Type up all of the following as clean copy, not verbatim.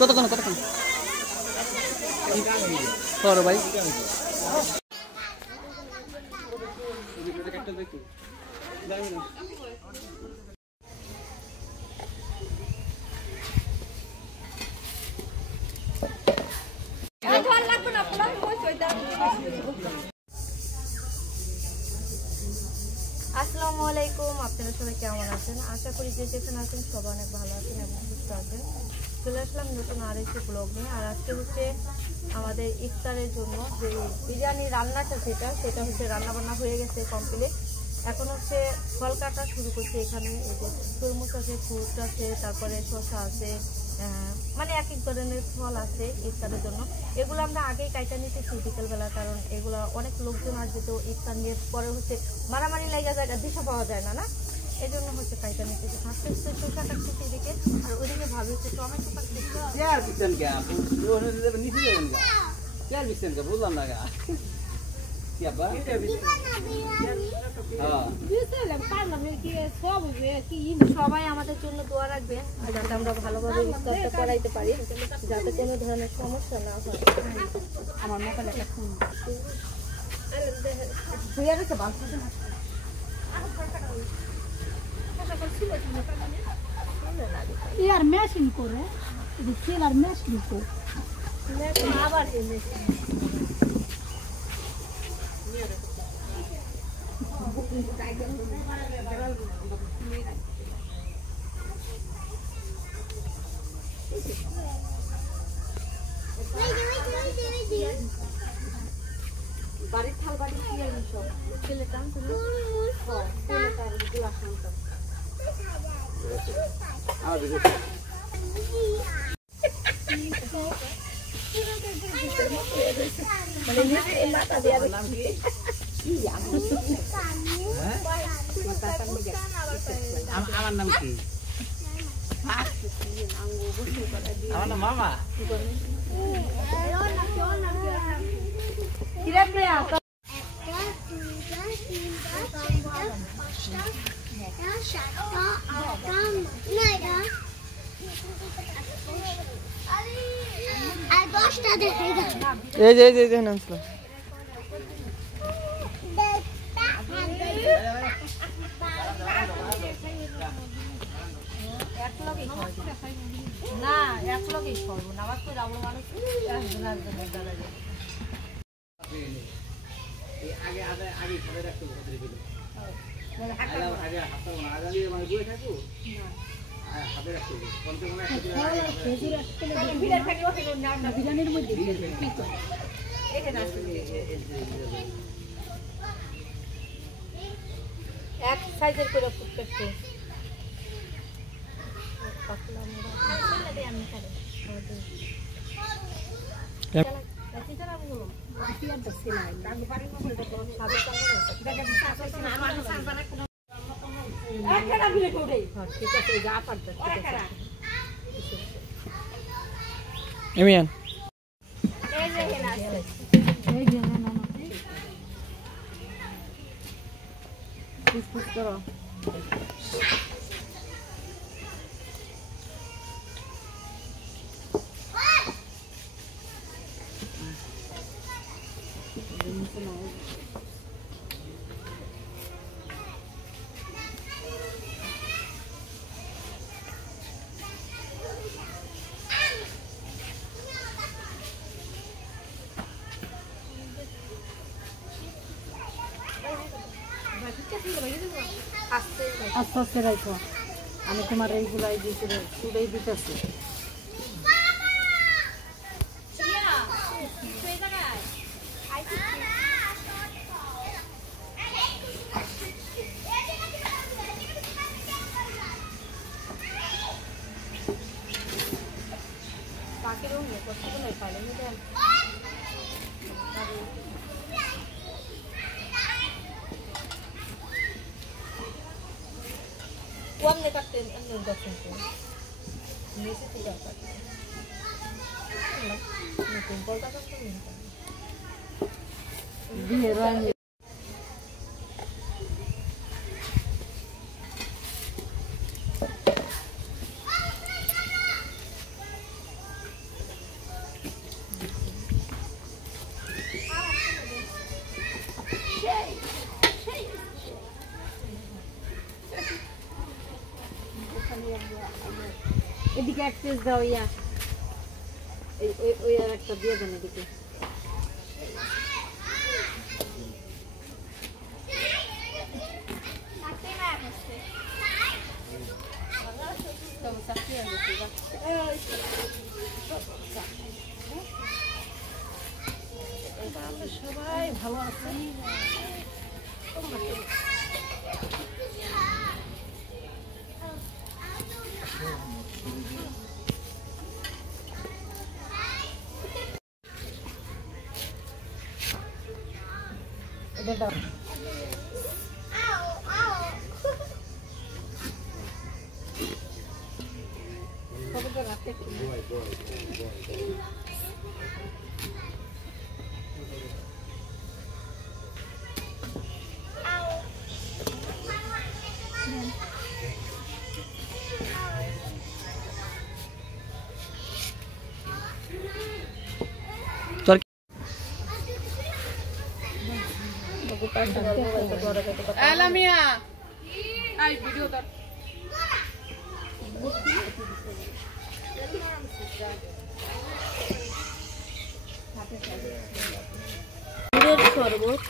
কতক্ষণ করো ভাই আসসালামু আলাইকুম, আপনারা সবাই কেমন আছেন? আশা করি যে যেখানে আছেন সবাই অনেক ভালো আছেন এবং সুস্থ আছেন। চলে আসলাম নতুন আরেকটি ব্লগ নিয়ে। আর আজকে হচ্ছে আমাদের ইফতারের জন্য যে বিরিয়ানি রান্নাটা সেটা হচ্ছে রান্নাবান্না হয়ে গেছে কমপ্লিট। এখন হচ্ছে ফল কাটা শুরু করছে। এখানে এই যে তরমুজ আছে, ফ্রুট আছে, তারপরে শসা আছে, মানে এক এক ধরনের ফল আছে ইফতারের জন্য। এগুলো আমরা আগেই কাইটা নিতেছি বিকেলবেলা, কারণ এগুলো অনেক লোকজন আসবে, তো ইফতার নিয়ে পরে হচ্ছে মারামারি লাগা জায়গা দিশা পাওয়া যায় না, এই জন্য হচ্ছে কাইটা নিতেছি। ফার্স্টে হচ্ছে শসা কাটতেছি এদিকে, আর ওইদিকে ভাবি হচ্ছে টমেটো কাটতেছি। সবাই আমাদের জন্য দোয়া রাখবে যাতে আমরা ভালোভাবে ইফতারটা করাইতে পারি, যাতে কোনো ধরনের সমস্যা না হয়। আমার মোবাইল একটা ফোন ইয়ার মেশিন করে সেলার মেশিন করে আবার বাড়ির থাল বাড়ি কি আর সব ছেলে টান ছেলে তার গ্লাস আনতাম আমার নাম কি? আমার নাম মামা। এই যে নামছিল না, এক লগেই করবো না, আবার তো যাবো মানুষ বিরিয়ানির মধ্যে এক সাইজের করে ফুট করতে এমিয়ান আস্তে আস্তে রাখো। আমি তোমার এইগুলাই দিতে চুড়াই দিতেছি। Uang nekat ten anu datang tu. Ini sih tidak dapat. Ini kumpul tak kan minta. Biaran এদিকে এক পিস দাও ইয়া ওই আর একটা দিয়ে দেন এদিকে সবাই ভালো আছে এটা দাও Alamia. Ay, video tar. শরবত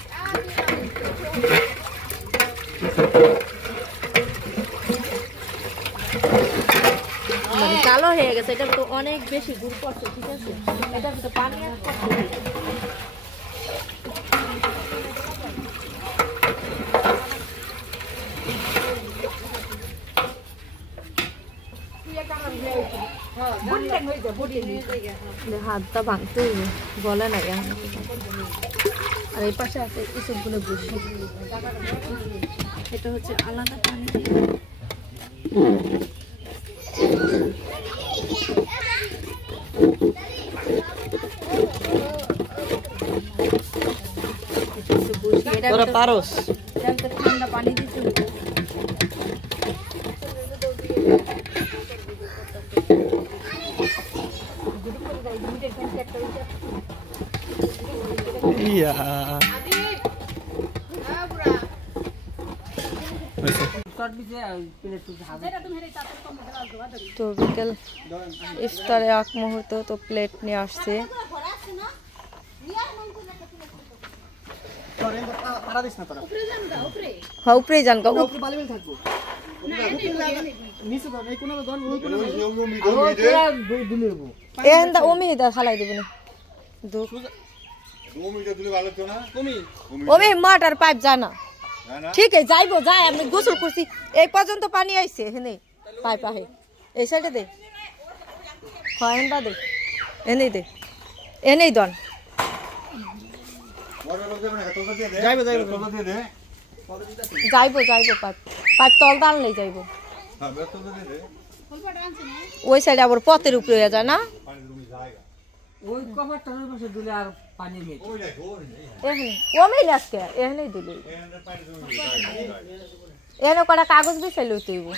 কালো হয়ে গেছে এটা তো অনেক বেশি গুড় পড়ছে ঠিক আছে এটা তো পানি আর পড়ছে হাতটা ভাঙতে বলে না আর এই পাশে আছে এসবগুলো বসে এটা হচ্ছে আলাদা পানি ঠান্ডা পানি দিতে তো বিকেল ইফতারে এক মুহূর্ত তো প্লেট নিয়ে আসছে হ্যাঁ উপরে যান গা ওমি খালাই দেবেন ওমি মাঠ আর পাইপ জানা ঠিক আছে যাইবো যাই আমি গোসল করছি এই পর্যন্ত পানি আইছে হেনে পাইপ আহে এই সাইডে দে হ্যাঁ এনবা দে এনেই দে এনেই দন যাইবো যাইবো পাইপ পাইপ তল দান লই যাইবো ওই সাইডে আবার পথের উপরে হয়ে যায় না ওই কভারটার পাশে দিলে আর পানি নেই এখানে ওমেই আজকে এখানেই দিলে এখানে কটা কাগজ বিছাই লইতে হইব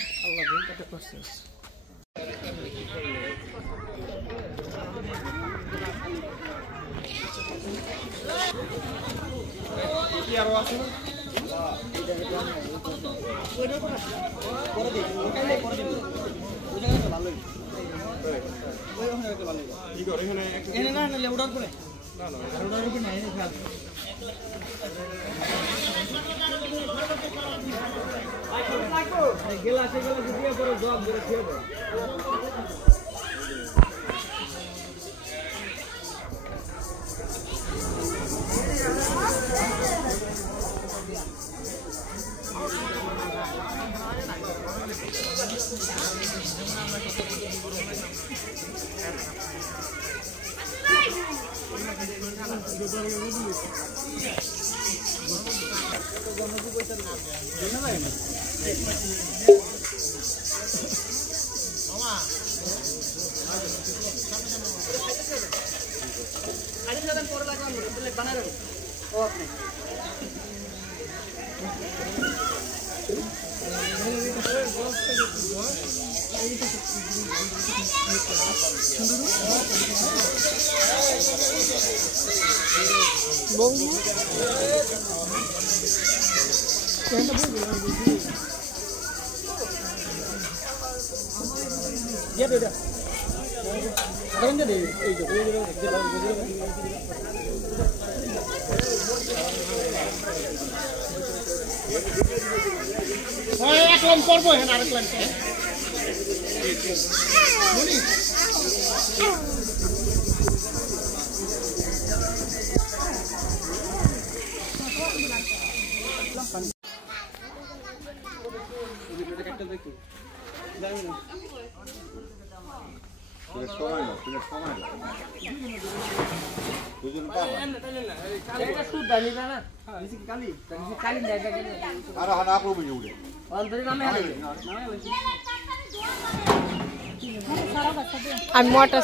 আমি মোটর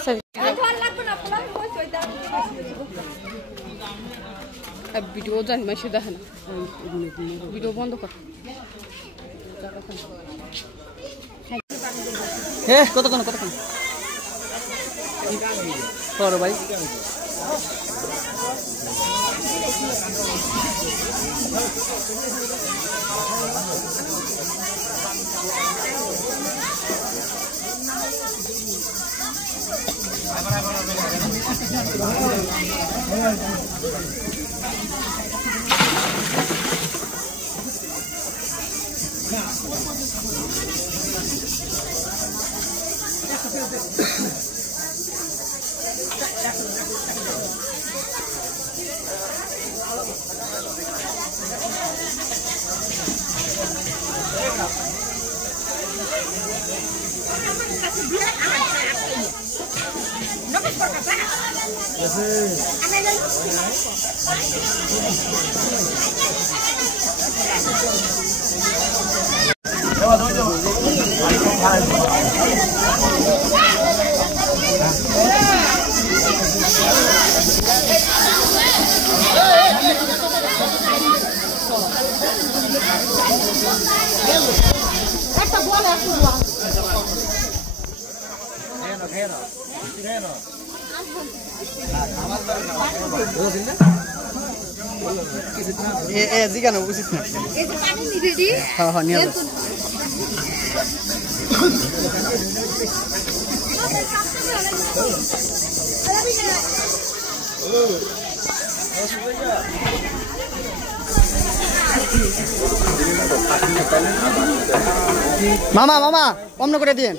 ভিডিও জানি মাসে দেখে না ভিডিও বন্ধ কর কতক্ষণ করো ভাই জিগানো উচিত না হ্যাঁ হ্যাঁ নিয়ে মামা মামা অন্য করে দিন